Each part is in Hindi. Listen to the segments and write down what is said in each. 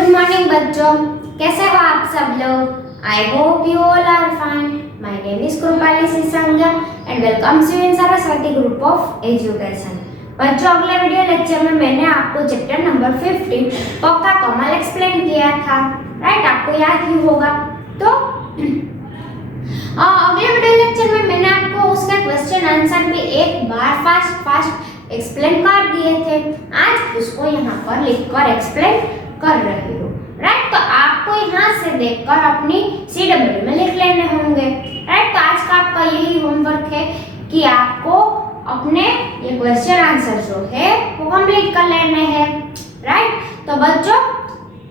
गुड मॉर्निंग बच्चों, कैसे हो आप सब लोग। I hope you all are fine. My name is Kripali Sisanga and welcomes you in Saraswati group of education. बच्चों, अगले वीडियो लेक्चर में मैंने आपको चैप्टर नंबर 15 पग का कमाल एक्सप्लेन किया था, राइट। आपको याद ही होगा। तो अगले वीडियो लेक्चर में मैंने आपको उसका क्वेश्चन आंसर भी एक बार फास्ट एक्सप्लेन कर दिए थे। आज उसको यहाँ पर लिखकर एक्सप्लेन कर रही हूँ, राइट। तो आपको यहाँ से देखकर अपनी CW में लिख लेने होंगे, राइट। तो आज का आपका यही होमवर्क है कि आपको अपने ये क्वेश्चन आंसर जो है वो कंप्लीट कर लेने हैं, राइट। तो बच्चों,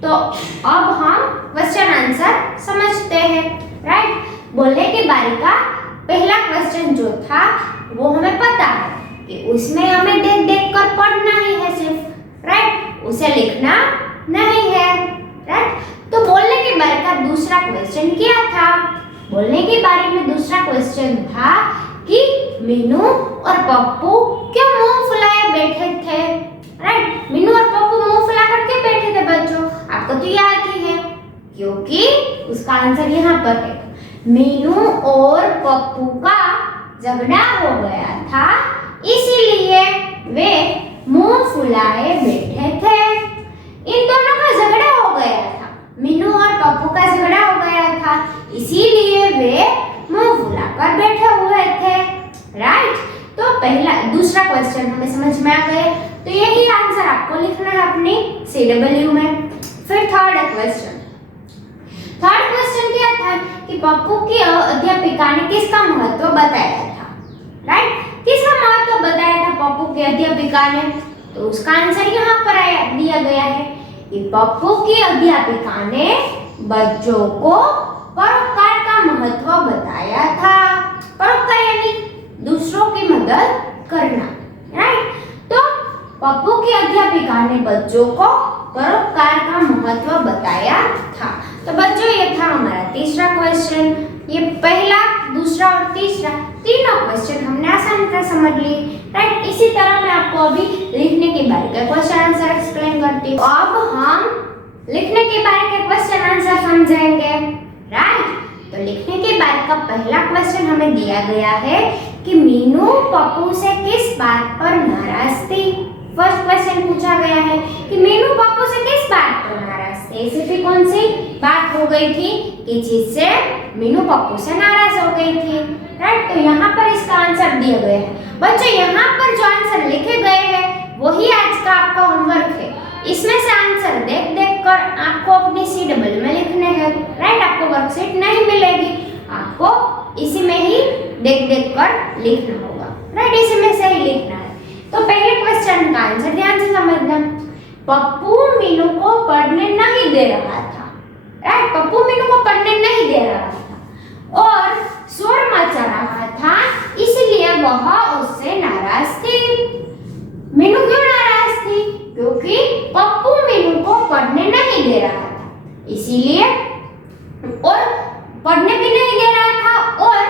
तो अब हम क्वेश्चन आंसर समझते हैं, राइट। बोलने की बारी का पहला क्वेश्चन जो था वो हमें पता है कि उसमें हमें देख देख कर पढ़ना ही है सिर्फ, राइट। उसे लिखना नहीं है, राइट। तो बोलने की बारी का दूसरा क्वेश्चन क्या था। बोलने की बारी में दूसरा क्वेश्चन था कि मीनू और पप्पू क्यों मुंह फुलाए बैठे थे, राइट। मीनू और पप्पू मुंह फुलाकर क्यों बैठे थे बच्चों, आपको तो याद ही है, क्योंकि उसका आंसर यहाँ पर है। मीनू और पप्पू का झगड़ा हो गया था, इसीलिए वे मुंह फुलाए बैठे थे। इन दोनों का झगड़ा हो गया था, मीनू और पप्पू का झगड़ा हो गया था, इसीलिए वे मुंह फुलाकर बैठे हुए थे, राइट। तो दूसरा क्वेश्चन हमें समझ में आ गए। तो यही आंसर आपको लिखना है अपनी CW में। फिर थर्ड क्वेश्चन क्या था कि पप्पू की अध्यापिका ने किसका महत्व बताया था, राइट। किसका महत्व बताया था पप्पू की अध्यापिका ने, तो उसका आंसर यहाँ पर दिया गया है कि पप्पू की अध्यापिका ने बच्चों को परोपकार का महत्व बताया था। परोपकार यानी दूसरों की मदद करना, राइट। तो पप्पू की अध्यापिका ने बच्चों को परोपकार का महत्व बताया था। तो बच्चों, ये था हमारा तीसरा क्वेश्चन। ये पहला, दूसरा और तीसरा तीनों क्वेश्चन हमने आसानी से समझ ली, राइट। इसी तरह मैं आपको अभी लिखने की बारी का क्वेश्चन आंसर एक्सप्लेन करती हूँ। अब हम लिखने की बारी के क्वेश्चन आंसर समझेंगे, राइट। तो लिखने की बारी का पहला क्वेश्चन हमें दिया गया है कि मीनू पप्पू से किस बात पर नाराज थी। फर्स्ट क्वेश्चन पूछा गया है कि मीनू पप्पू से किस बात पर नाराज थे। ऐसी कौन सी बात हो गई थी कि जिससे मीनू पप्पू से नाराज हो गई थी, राइट। तो यहाँ पर इसका आंसर दिया गया है। बच्चों, यहाँ पर जो आंसर लिखे गए हैं वही आज का आपका होमवर्क है। इसमें से आंसर देख देख कर आपको अपनी CW में लिखने हैं, राइट। आपको वर्कशीट नहीं मिलेगी, आपको इसी में ही देख देख कर लिखना होगा, राइट। इसी में से ही लिखना है। तो पहले क्वेश्चन का आंसर ध्यान से समझना। पप्पू मीनू को पढ़ने नहीं दे रहा था, राइट। पप्पू मीनू को पढ़ने नहीं दे रहा था और शोर मचा रहा था, इसलिए वह उससे नाराज थी। मीनू क्यों नाराज थी? क्योंकि पप्पू मीनू को पढ़ने नहीं दे रहा था, इसीलिए, और पढ़ने भी नहीं दे रहा था और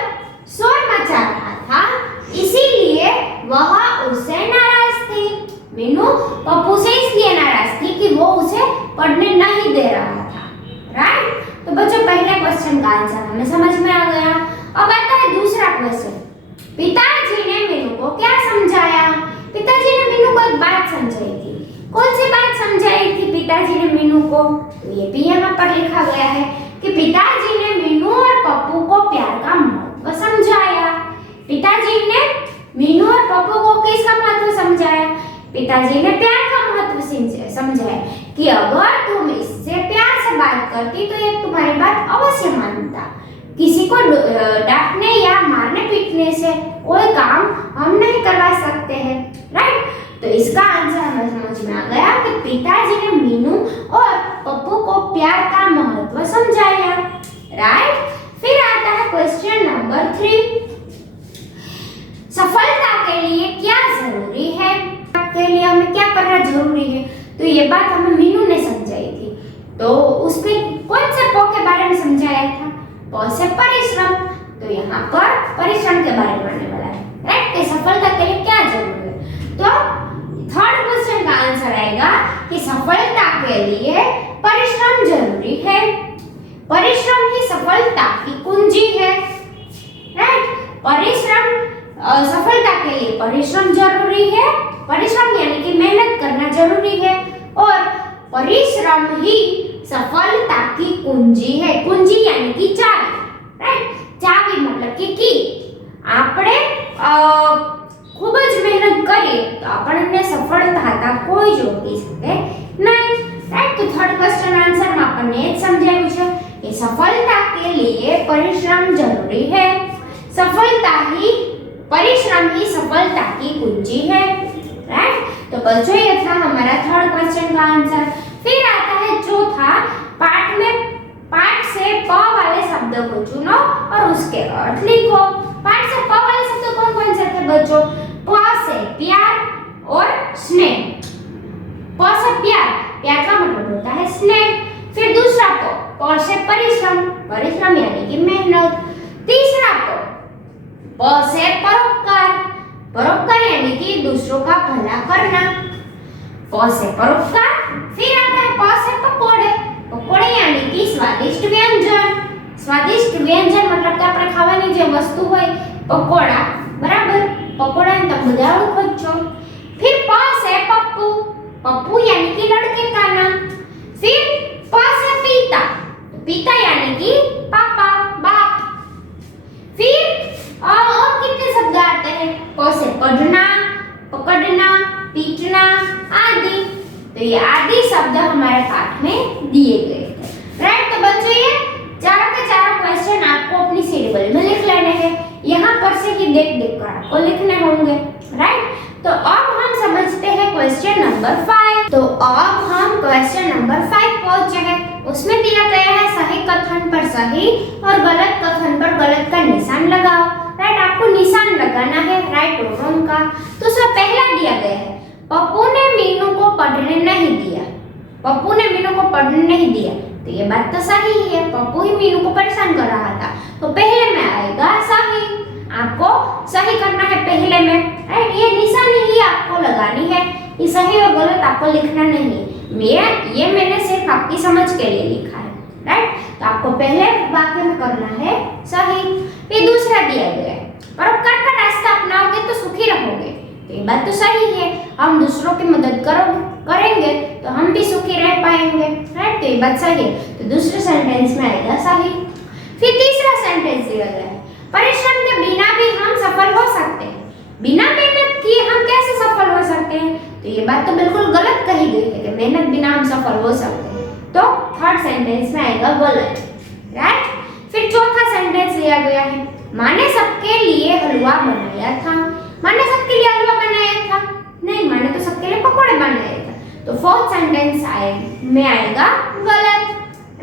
शोर मचा रहा था, इसीलिए वह उससे नाराज थी। मीनू पप्पू से इसलिए नाराज थी कि वो उसे पढ़ने नहीं दे रहा था, राइट। तो बच्चों, पहले क्वेश्चन का आंसर हमें समझ में आ गया। अब आता है दूसरा क्वेश्चन। पिताजी ने मीनू को क्या समझाया। पिताजी ने मीनू को एक बात समझाई थी। कौन सी बात समझाई थी पिताजी ने मीनू को? तो ये भी यहाँ पर लिखा गया है कि पिताजी ने मीनू और पप्पू को प्यार का महत्व समझाया। पिताजी ने मीनू और पप्पू को किसका महत्व समझाया? पिताजी ने प्यार का महत्व समझाया कि अगर तुम इससे प्यार से बात करती तो ये तुम्हारी बात अवश्य मानता। किसी को डांटने या मारने पीटने से कोई काम हम नहीं करवा सकते हैं, राइट। तो इसका आंसर हमें समझ में आ गया कि पिताजी ने मीनू और पप्पू को प्यार का महत्व समझाया, राइट। फिर आता है क्वेश्चन नंबर 3। सफलता के लिए क्या जरूरी है? के लिए हमें क्या करना जरूरी है? तो ये बात हमें मीनू ने समझाई थी। तो उसने कौन से प के बारे में समझाया था? प से परिश्रम। तो यहाँ पर परिश्रम के बारे में आने वाला है, राइट। सफलता के लिए क्या जरूरी है? तो थर्ड क्वेश्चन का आंसर आंसर आएगा कि सफलता के लिए परिश्रम जरूरी है। परिश्रम ही सफलता की कुंजी है। राइट, परिश्रम सफलता के लिए परिश्रम जरूरी है। परिश्रम यानी कि मेहनत करना जरूरी है और परिश्रम ही सफलता की कुंजी है। कुंजी यानी कि चाबी। राइट, चाबी मतलब कि की। આપણે ખૂબ જ મહેનત કરીએ તો આપણને સફળતા હતા કોઈ જ રોકી શકે નહીં। રાઈટ, તો થર્ડ ક્વેશ્ચન આન્સર માં આપણને એ સમજાવ્યું છે कि सफलता के लिए परिश्रम जरूरी है। सफलता ही परिश्रम ही सफलता की कुंजी है। राइट, तो बच्चों ये था हमारा थर्ड क्वेश्चन का आंसर। फिर आता है चौथा, पाठ में पाठ से प वाले शब्दों को चुनो और उसके अर्थ लिखो। पाठ से प वाले शब्द कौन कौन से थे बच्चों? प से प्यार और स्नेह। प से प्यार, प्यार का मतलब होता है स्नेह। फिर दूसरा प से परिश्रम, परिश्रम यानी कि मेहनत। तीसरा प से परोपकार, परोपकार यानी कि दूसरों का भला करना। प से परोपकार। फिर आता है प से पकोड़े, पकोड़े यानी कि स्वादिष्ट व्यंजन। स्वादिष्ट व्यंजन मतलब कि આપણે ખાવાની જે વસ્તુ હોય પકોડા, બરાબર? પકોડા ને તમે બધા ઓળખો જ છો। फिर प से पप्पू, पप्पू यानी कि लड़के का नाम। फिर प से पिता, पिता यानी कि पापा, बाप। फिर और कितने शब्द आते हैं? प से पढ़ना, पकड़ना, पीटना आदि। तो ये आदि शब्द हमारे पाठ में दिए गए थे। राइट, तो बच्चों ये चारों के चारों क्वेश्चन आपको अपनी शेड्यूल में लिख लेने हैं। यहाँ पर से ही देख देख कर आपको लिखने होंगे। राइट, तो अब हम समझते हैं क्वेश्चन नंबर 5। तो अब हम क्वेश्चन नंबर 5 पहुंचे हैं। उसमें दिया गया है सही कथन पर सही और गलत कथन पर गलत का निशान लगाओ। राइट, आपको निशान लगाना है राइट और रॉन्ग का। तो उसमें पहला दिया गया है, पप्पू ने मीनू को पढ़ने नहीं दिया। पप्पू ने मीनू को पढ़ने नहीं दिया, तो ये बात तो सही ही है। पप्पू ही मीनू को परेशान कर रहा था, तो पहले में आएगा सही। आपको सही करना है पहले में। राइट, ये निशानी ही आपको लगानी है, ये सही और गलत आपको लिखना नहीं है। मैंने सिर्फ आपकी समझ के लिए लिखा है। राइट, तो आपको पहले वाक्य में करना है सही। फिर दूसरा दिया गया है, परोपकार का रास्ता अपनाओगे तो सुखी रहोगे। तो ये बात तो सही है, हम दूसरों की मदद करेंगे तो हम भी सुखी रह पाएंगे। राइट, तो ये बात सही है। तो दूसरे सेंटेंस में आएगा सही। फिर तीसरा सेंटेंस दिया गया है, परिश्रम के बिना भी हम सफल हो सकते हैं। बिना मेहनत किए हम कैसे सफल हो सकते हैं? तो ये बात तो बिल्कुल गलत कही गई है कि मेहनत बिना हम सफल हो सकते हैं। तो थर्ड सेंटेंस में आएगा गलत। राइट, फिर चौथा सेंटेंस लिया गया है, माँ ने सबके लिए हलवा बनाया था। माँ ने सबके लिए हलवा बनाया था? नहीं, माँ ने तो सबके लिए पकोड़े बनाए थे। तो फोर्थ सेंटेंस में आएगा गलत।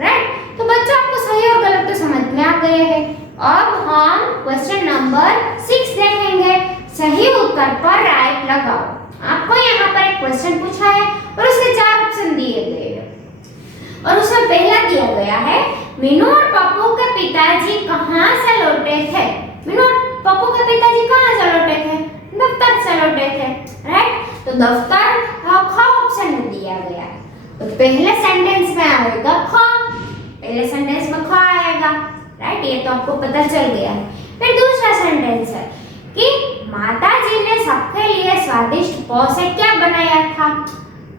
राइट, तो बच्चों आपको सही और गलत तो समझ में आ गए हैं। अब हम क्वेश्चन नंबर 6 देखेंगे। सही उत्तर पर राइट लगाओ। आपको यहाँ पर एक क्वेश्चन पूछा है और उसके 4 ऑप्शन दिए गए हैं और उसमें पहला दिया गया है, मीनू और पप्पू के पिताजी कहाँ से लौटे थे? मीनू और पप्पू के पिताजी कहाँ से लौटे थे? दफ्तर से लौटे थे। राइट, तो दफ्तर ख ऑप्शन में दिया गया है। तो पहले सेंटेंस में आएगा ख, पहले सेंटेंस में ख आएगा। राइट, ये तो आपको पता चल गया है। फिर दूसरा सेंटेंस है कि माताजी ने सबके लिए स्वादिष्ट प से क्या बनाया था?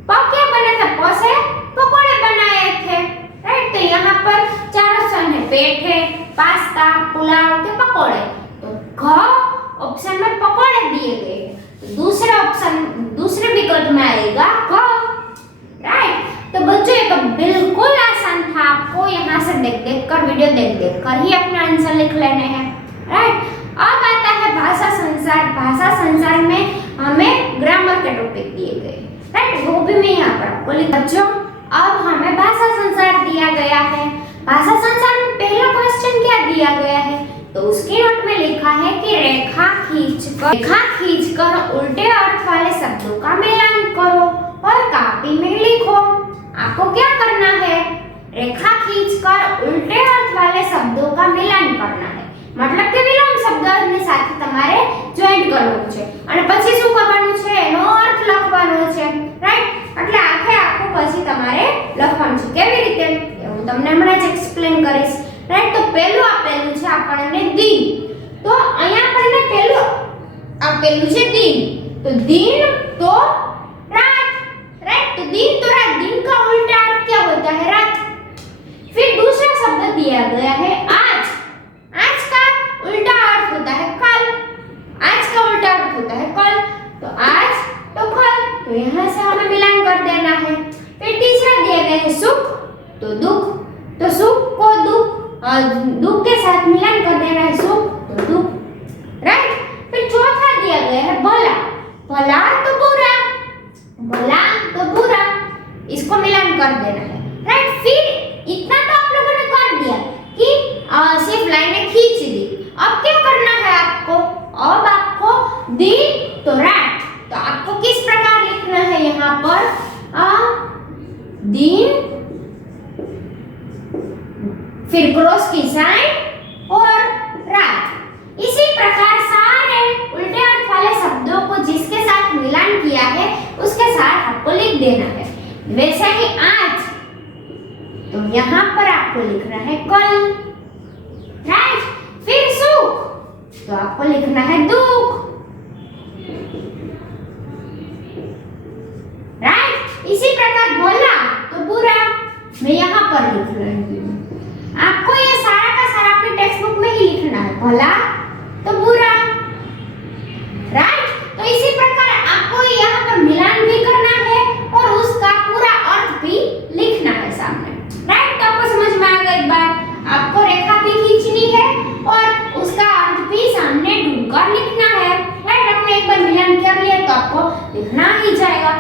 प क्या बनाया था? प से पकोड़े बनाए थे। राइट, तो यहाँ पर 4 ऑप्शन है, पेठे, पास्ता, पुलाव के पकोड़े। तो ख ऑप्शन में पकोड़े दिए गए। तो दूसरे विकल्प में आएगा क। राइट, तो बच्चों ये तो बिल्कुल आसान था। आपको यहाँ से देख कर वीडियो देख कर ही अपने आंसर लिख लेने हैं। राइट, अब आता है भाषा संसार। भाषा संसार में हमें ग्रामर के टॉपिक दिए गए। राइट, वो भी मैं यहाँ पर आपको लिख। बच्चों अब हमें भाषा संसार दिया गया है। भाषा संसार में पहला क्वेश्चन क्या दिया गया है? तो उसके नोट में लिखा है कि रेखा खींचकर उल्टे अर्थ वाले शब्दों का मिलान करो और कापी में लिखो। आपको क्या करना है? रेखा खींचकर उल्टे अर्थ वाले शब्दों का मिलान करना है। मतलब કે વિલોમ શબ્દની સાથે તમારે જોઈન્ટ કરવું છે અને પછી શું કરવાનું છે? એનો અર્થ લખવાનો છે। રાઈટ, તમારે લખવાનું છે કેવી રીતે એ હું તમને હમણાં જ એક્સપ્લેન કરીશ રાઈટ તો પહેલું આપેલું છે આપણને દિન તો અહીંયા આપણને પહેલું આપેલું છે દિન तो दिन तो रात राइट तो दिन तो रात दिन का उल्टा अर्थ क्या होता है रात फिर दूसरा शब्द दिया गया है आज आज का उल्टा अर्थ होता है कल आज का उल्टा अर्थ होता है कल तो आज तो कल तो यहाँ से हमें मिलान कर देना है फिर तीसरा दिया गया है सुख तो दुख तो सुख को दुख के साथ मिलान कर देना है सुख तो दुख राइट फिर चौथा दिया गया है भला भला तो बुरा भला तो बुरा इसको मिलान कर देना है राइट फिर इतना तो आप लोगों ने कर दिया कि सिर्फ लाइनें खींच दी अब क्या करना है आपको अब आपको दिन तो रात तो आपको किस प्रकार लिखना है यहाँ पर दिन फिर क्रॉस की साइन और रात इसी प्रकार सारे उल्टे अर्थ वाले शब्दों को जिसके साथ मिलान किया है उसके साथ आपको लिख देना है वैसे ही आज तो यहाँ पर आपको लिखना है कल राइट फिर सुख तो आपको लिखना है दुख राइट इसी प्रकार भला तो बुरा मैं यहाँ पर लिख रही हूँ आपको ये सारा का सारा अपने टेक्स्ट बुक में ही लिखना है भला तो बुरा राइट तो इसी प्रकार आपको यहाँ पर मिलान भी करना है और उसका पूरा अर्थ भी लिखना है सामने राइट तो आपको समझ में आ गई एक बात आपको रेखा भी खींचनी है और उसका अर्थ भी सामने ढूंढकर लिखना है राइट आपने एक बार मिलान कर लिया तो आपको लिखना ही जाएगा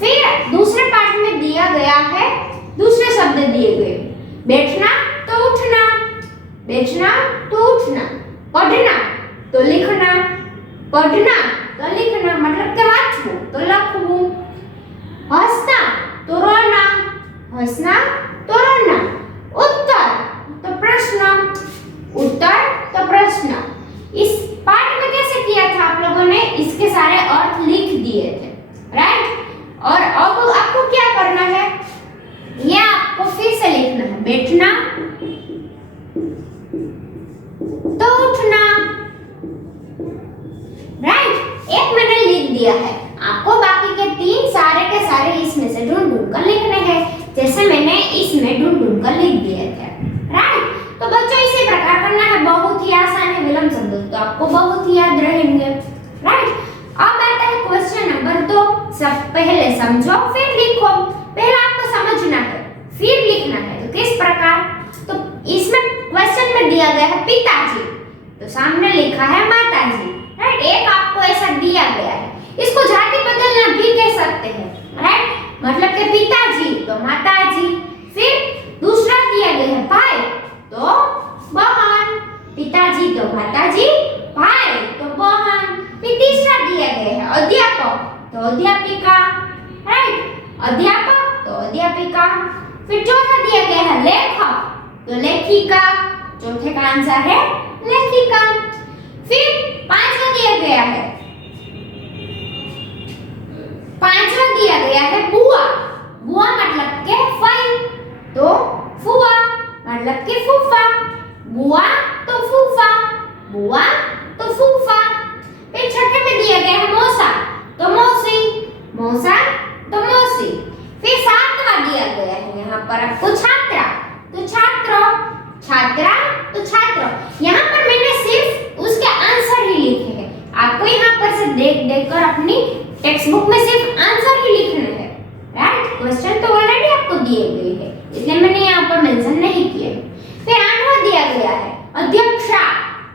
फिर दूसरे पार्ट में दिया गया है दूसरे शब्द दिए गए बैठना तो उठना बैठना तो उठना पढ़ना तो लिखना पढ़ना तो लिखना मतलब के वांचવું तो લખવું हंसना तो रोना हंसना तो रोना उत्तर तो प्रश्न उत्तर तो प्रश्न इस पाठ में कैसे किया था आप लोगों ने इसके सारे अर्थ लिख दिए थे राइट और अब आपको क्या करना है ये आपको फिर से लिखना है बैठना तो उठना राइट एक मैंने लिख दिया है आपको बाकी के तीन सारे के सारे इसमें से ढूंढ कर लिखने हैं जैसे मैंने इसमें ढूंढ कर लिख दिए थे राइट तो बच्चों इसी प्रकार करना है बहुत ही आसान है विलंब शब्द तो आपको बहुत ही याद रहेंगे राइट अब आता है क्वेश्चन नंबर 2 सब पहले समझो फिर लिखो पहले आपको समझना है फिर लिखना है तो किस प्रकार तो इसमें क्वेश्चन में दिया गया है पिताजी तो सामने लिखा है माताजी राइट एक आपको ऐसा दिया गया है इसको जाति बदलना भी कह सकते हैं राइट मतलब के पिताजी तो माताजी फिर दूसरा दिया गया है भाई तो बहन पिताजी तो माताजी भाई तो बहन फिर तीसरा दिया गया है अध्यापक तो अध्यापिका राइट अध्यापक तो अध्यापिका फिर चौथा दिया गया है लेखक तो लेखिका चौथे का आंसर है लेखिका फिर पांचवा दिया गया है बुआ बुआ मतलब के फई तो फुआ मतलब के फूफा बुआ तो फूफा बुआ तो फूफा फिर छठे में दिया गया है मौसा तो मौसी मौसा तो मौसी फिर सातवां दिया गया है यहाँ पर आपको छात्रा तो छात्र छात्रा तो छात्र यहाँ पर मैंने सिर्फ उसके आंसर ही लिखे हैं आपको यहाँ पर से देख कर अपनी टेक्स्ट बुक में सिर्फ आंसर ही लिखना है राइट क्वेश्चन तो ऑलरेडी आपको दिए गए हैं इसलिए मैंने यहाँ पर मेंशन नहीं किया फिर आठवां दिया गया है अध्यक्षा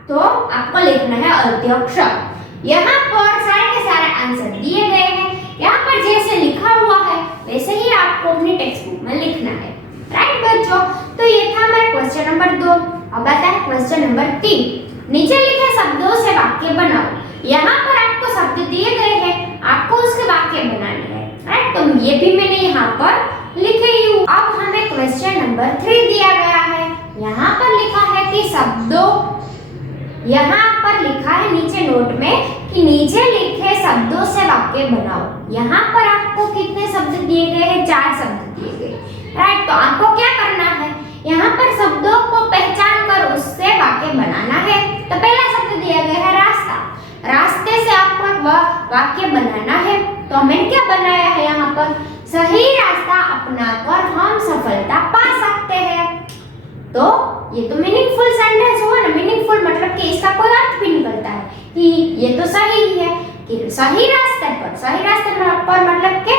तो आपको लिखना है अध्यक्ष यहाँ पर सारे के सारे आंसर दिए गए हैं यहाँ पर जैसे लिखा हुआ है वैसे ही आपको अपनी टेक्स्ट बुक में लिखना है राइट बच्चों तो ये था हमारा क्वेश्चन नंबर 2 अब आता है क्वेश्चन नंबर 3 नीचे लिखे शब्दों से वाक्य बनाओ यहाँ पर आपको शब्द दिए गए हैं आपको उसके वाक्य बनाने हैं राइट तो ये भी मैंने यहाँ पर लिखे ही हूँ अब हमें क्वेश्चन नंबर 3 दिया गया है यहाँ पर लिखा है कि शब्दों यहाँ पर लिखा है नीचे नोट में कि नीचे लिखे शब्दों से वाक्य बनाओ यहाँ पर आपको कितने शब्द दिए गए हैं 4 शब्द दी गई। राइट, तो आपको क्या करना है, यहाँ पर शब्दों को पहचान कर उससे वाक्य बनाना है। तो पहला शब्द दिया गया है रास्ता, रास्ते से आपको वाक्य बनाना है। तो हमने क्या बनाया है यहाँ पर, सही रास्ता अपनाकर हम सफलता पा सकते हैं। तो ये तो मीनिंगफुल सेंटेंस हुआ ना, मीनिंगफुल मतलब कि इसका कोई अर्थ भी निकलता है कि ये तो सही है, कि सही रास्ते पर मतलब के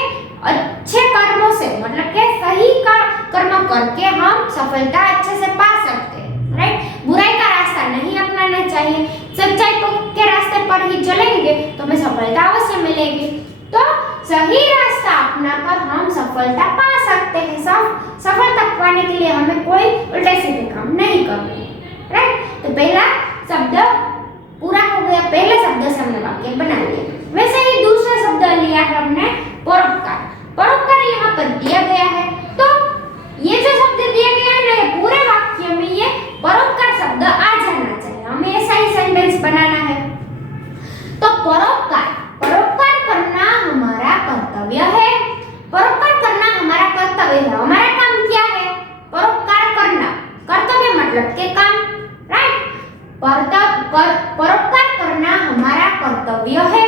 अच्छे कर्मों से, मतलब के सही कर्म करके हम सफलता अच्छे से पा सकते हैं। राइट, बुराई का रास्ता नहीं अपनाना चाहिए, सच्चाई के रास्ते पर ही चलेंगे तो हमें सफलता अवश्य मिलेगी। तो सही रास्ता अपनाकर हम सफलता पा सकते हैं। सफलता पाने के लिए हमें कोई उल्टे सीधे काम नहीं करने। राइट, तो पहला शब्द पूरा हो गया, पहले शब्द से हमने वाक्य बना लिया। वैसे ही दूसरा शब्द लिया है हमने परोपकार। परोपकार यहाँ पर दिया गया है, तो ये जो शब्द दिया गया है ना, पूरे वाक्य में ये परोपकार शब्द आ जाना चाहिए, हमें ऐसा ही सेंटेंस बनाना है। तो परोपकार करना हमारा कर्तव्य है। परोपकार करना हमारा कर्तव्य है। हमारा काम क्या है, परोपकार करना। कर्तव्य मतलब के काम। राइट, परोपकार करना हमारा कर्तव्य है।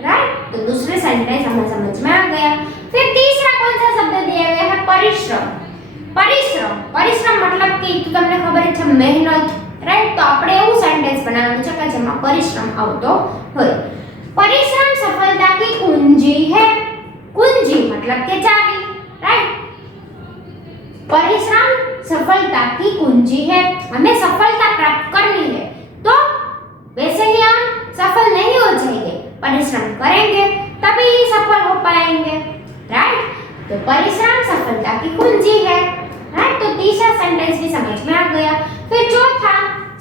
राइट, तो दूसरे सेंटेंस हमें समझ में आ गया। फिर तीसरा कौन सा शब्द दिया गया है, परिश्रम। परिश्रम मतलब कि તમને ખબર છે મહેનત। રાઈટ, તો આપણે એવું સેન્ટેન્સ બનાવવાનું છે કે જેમાં પરિશ્રમ આવતો હોય। परिश्रम सफलता की कुंजी है। कुंजी मतलब के चाबी। राइट, परिश्रम सफलता की कुंजी है। हमें सफलता प्राप्त करनी है, तो वैसे ही हम सफल नहीं हो जाएंगे, परिश्रम करेंगे तभी सफल हो पाएंगे। राइट, तो परिश्रम सफलता की कुंजी है। राइट, तो तीसरा सेंटेंस भी समझ में आ गया। फिर चौथा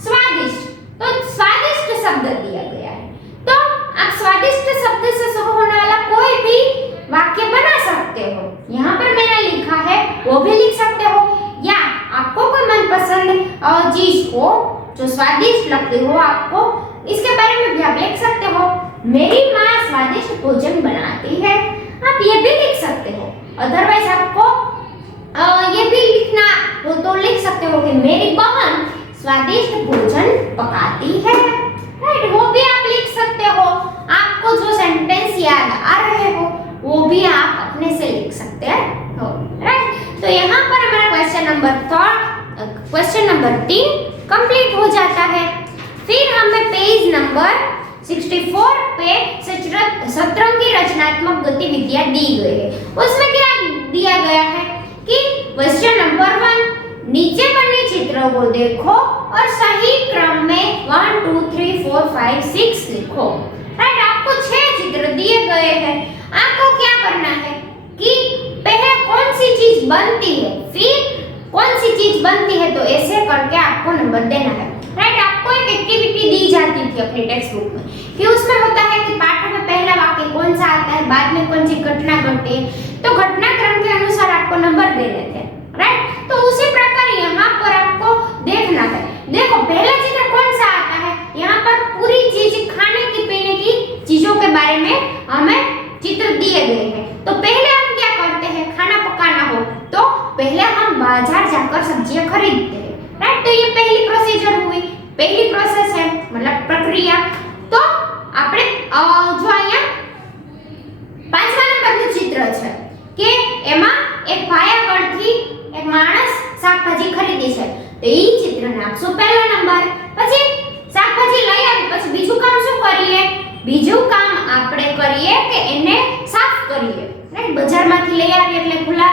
स्वादिष्ट। तो स्वादिष्ट शब्द दिया गया है, तो आप स्वादिष्ट शब्द से शुरू होने वाला कोई भी वाक्य बना सकते हो। यहाँ पर मैंने लिखा है वो भी लिख सकते हो, या आपको कोई मनपसंद चीज हो जो स्वादिष्ट लगती हो आपको, इसके बारे में भी आप लिख सकते हो। मेरी माँ स्वादिष्ट भोजन बनाती है, आप ये भी लिख सकते हो। अदरवाइज आपको ये भी लिखना हो तो लिख सकते हो कि मेरी बहन स्वादिष्ट भोजन पकाती है। राइट, वो भी आप लिख सकते हो। आपको जो सेंटेंस याद आ रहे हो वो भी आप अपने से लिख सकते हो। राइट, तो यहाँ पर हमारा क्वेश्चन नंबर 3 कंप्लीट हो जाता है। फिर हमें पेज नंबर 64 पे सतरंगी रचनात्मक गतिविधियां दी गई है। उसमें क्या दिया गया है कि क्वेश्चन नंबर 1, नीचे बने चित्रों को देखो और सही क्रम में 1 2 3 4 5 6 लिखो। राइट, आपको 6 चित्र दिए गए हैं। आपको क्या करना है कि पहले कौन सी चीज बनती है, फिर कौन सी चीज बनती है, तो ऐसे करके आपको नंबर देना है। राइट, आपको एक एक्टिविटी दी जाती थी अपनी टेक्स्ट बुक में कि उसमें होता है कि पाठ में पहला वाक्य कौन सा आता है, बाद में कौन सी घटना घटती है, तो घटनाक्रम के अनुसार आपको नंबर देने थे। राइट, तो उसी प्रकार यहाँ पर आपको देखना है। देखो पहला चित्र कौन सा आता है, यहाँ पर पूरी चीज खाने की पीने की चीजों के बारे में हमें चित्र दिए गए हैं। तो पहले हम क्या करते हैं, खाना पकाना हो तो पहले हम बाजार जाकर सब्जियां खरीदते हैं। राइट, तो ये पहली प्रोसीजर हुई, पहली प्रोसेस है, मतलब प्रक्रिया। तो આપણે જો અહીંયા 5મા નંબરનું ચિત્ર છે કે એમાં એક ભાયાગળથી એક માણસ શાકભાજી ખરીદી છે, તો ઈ ચિત્રને આપશું પહેલો નંબર। પછી શાકભાજી લઈ આવી પછી બીજું કામ શું કરીએ, બીજું કામ આપણે કરીએ કે એને સાફ કરીએ। રાઈટ, બજારમાંથી લઈ આવી એટલે ખુલ્લા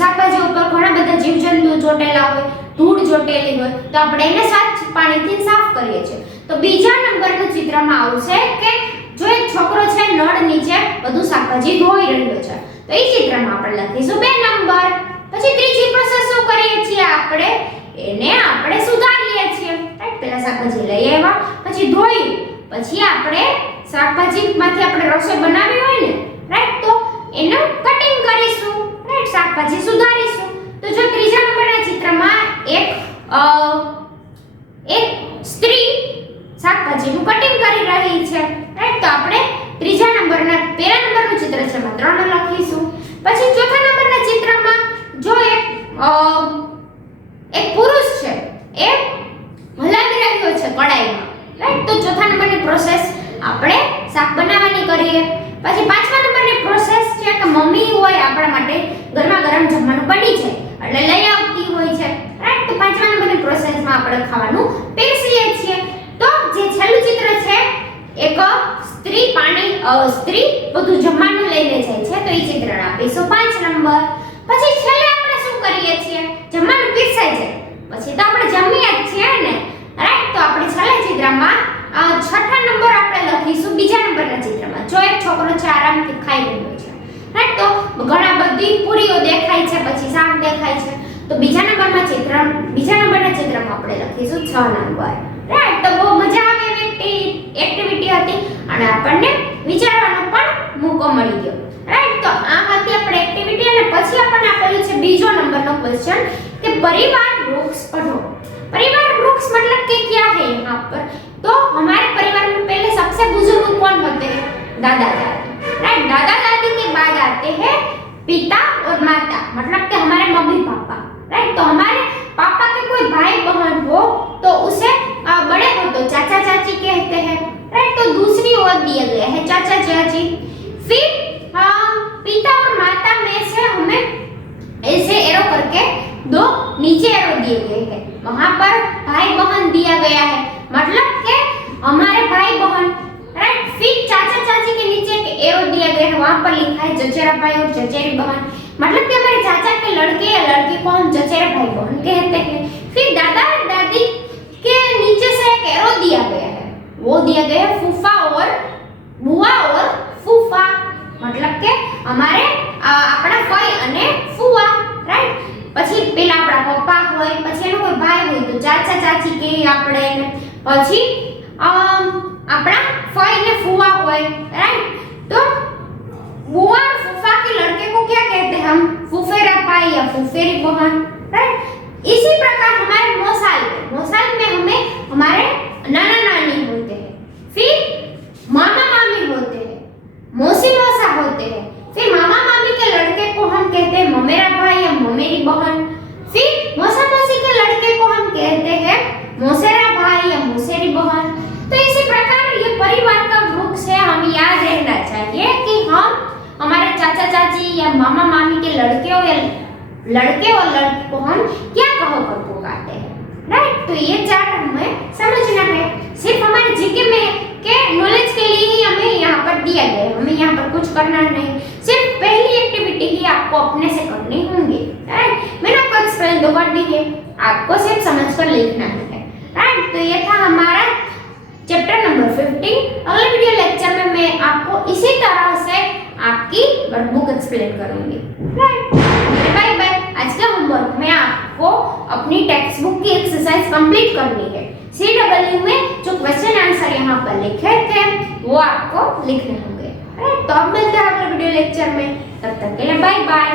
શાકભાજી ઉપર ઘણા બધા જીવજંતુ ચોટેલા હોય, ધૂળ ચોટેલી હોય, તો આપણે એને સ્વચ્છ પાણીથી સાફ કરીએ છીએ। તો બીજા નંબરનું ચિત્રમાં આવશે કે જો એક છોકરો છે નળ નીચે બધું શાકભાજી ધોઈ રહ્યો છે, તો એ ચિત્રમાં આપણે લખીશું 2 નંબર। પછી ત્રીજી પ્રોસેસ શું કરીએ છીએ, આપણે સુધારીએ છીએ। રાઈટ, પહેલા શાકભાજી લઈ આવ્યા પછી ધોઈ, પછી આપણે શાકભાજીમાંથી આપણે રસોઈ બનાવી હોય ને, રાઈટ, તો એનું કટિંગ કરીશું। રાઈટ, શાકભાજી સુધારીશું। તો જો ત્રીજા નંબરના ચિત્રમાં એક સ્ત્રી શાકભાજીનું કટિંગ કરી રહી છે। રાઈટ, તો આપણે ત્રીજા નંબરના પહેલા નંબરનું ચિત્ર છે એમાં 3 લખીશું। પછી ચોથા નંબરના ચિત્રમાં એક પુરુષ છે એ હલાવી રહ્યો છે કડાઈમાં, રાઈટ? તો ચોથા નંબરની પ્રોસેસ આપણે શાક બનાવવાની કરીએ. પછી પાંચમા નંબરની પ્રોસેસ છે કે મમ્મી હોય આપણા માટે ગરમા ગરમ જમવાનું બની છે એટલે લઈ આવતી હોય છે, રાઈટ? તો પાંચમા નંબરની પ્રોસેસમાં આપણે ખાવાનું પીરસીએ છીએ. તો જે છેલ્લું ચિત્ર છે એક સ્ત્રી બધું જમવાનું લઈને જાય છે, તો એ ચિત્ર આપીશું 5 નંબર. પછી છેલ્લે આપણે શું કરીએ છીએ? જમવાનું પીરસાય છે પછી તો આપણે જમીએ જ છીએ ને, રાઈટ? તો આપણે છેલ્લા ચિત્રમાં છઠ્ઠા નંબર આપણે લખીશું બીજા નંબરના ચિત્રમાં. જો એક છોકરો છે આરામથી ખાઈ રહ્યો છે, રાઈટ? તો ઘણા બધી પૂરીઓ દેખાય છે, પછી શાક દેખાય છે, તો બીજા નંબરના ચિત્રમાં આપણે લખીશું 6 નંબર, રાઈટ? તો બહુ મજા આવે એવી એક્ટિવિટી હતી અને આપણને વિચારવાનો પણ મોકો મળી ગયો, રાઈટ? તો આ હતી આપણે એક્ટિવિટી. અને પછી આપણને આપેલું છે બીજો નંબરનો ક્વેશ્ચન कि परिवार वृक्ष पढ़ो. परिवार वृक्ष मतलब कि क्या है यहाँ पर? तो हमारे परिवार में पहले सबसे बुजुर्ग कौन होते हैं? दादा दादी, राइट? दादा दादी के बाद आते हैं पिता और माता, मतलब कि हमारे मम्मी पापा, राइट? तो हमारे पापा के कोई भाई बहन हो तो उसे बड़े हो तो चाचा चाची कहते हैं, राइट? तो दूसरी ओर दिया गया है चाचा चाची. फिर पिता और माता में से हमें ऐसे एरो करके दो नीचे एरो दिए गए हैं, वहां पर भाई बहन दिया गया है, मतलब के हमारे भाई बहन, राइट? फिर चाचा चाची के नीचे एक एरो दिया गया है, वहां पर लिखा है चचेरा भाई और चचेरी बहन, मतलब कि हमारे चाचा के लड़के या लड़की को हम चचेरे भाई बहन कहते हैं. फिर दादा दादी के नीचे से एक एरो दिया गया है, वो दिया गया है फूफा और बुआ और फूफा, मतलब के हमारे આપણા ફઈ અને ફુવા, રાઈટ? પછી પેલા આપણા પપ્પા હોય, પછી એનો કોઈ ભાઈ હોય તો ચાચા ચાચી કે આપણે, પછી આપણા ફઈ ને ફુવા હોય, રાઈટ? तो बुआ और फूफा के लड़के को क्या कहते हैं हम? फूफेरा भाई या फूफेरी बहन, राइट? इसी प्रकार हमारे मौसाल में हमें हमारे नाना नानी होते हैं, फिर मामा मामी होते हैं, मौसी मौसा होते हैं, फिर मामा मामी के लड़के को हम कहते हैं ममेरा भाई या ममेरी बहन, फिर मौसा मौसी के लड़के को हम कहते हैं मौसेरा भाई या मौसेरी बहन. तो इसी प्रकार ये परिवार का वृक्ष है. हम याद रहना चाहिए कि हम हमारे चाचा चाची या मामा मामी के लड़के और लड़की को हम क्या कहो कर पुकारते हैं, राइट? तो ये चार्ट हमें समझना है. सिर्फ हमारे जीके में के नॉलेज के लिए ही हमें यहाँ पर दिया गया है, हमें यहाँ पर कुछ करना नहीं. सिर्फ पहली एक्टिविटी ही आपको अपने से करनी होंगी, राइट? मैंने आपको एक्सप्लेन तो कर दी है, आपको सिर्फ समझकर लिखना है, राइट? तो ये था हमारा चैप्टर नंबर 15. अगले वीडियो लेक्चर में मैं आपको इसी तरह से आपकी वर्कबुक एक्सप्लेन करूंगी, राइट? Bye bye. आज का होमवर्क में आपको अपनी टेक्स्ट बुक की एक्सरसाइज कंप्लीट करनी है. CW में जो क्वेश्चन आंसर यहाँ पर लिखे थे वो आपको लिखने होंगे, राइट? तो अब मिलते हैं अगले वीडियो लेक्चर में, तब तक के लिए बाय बाय.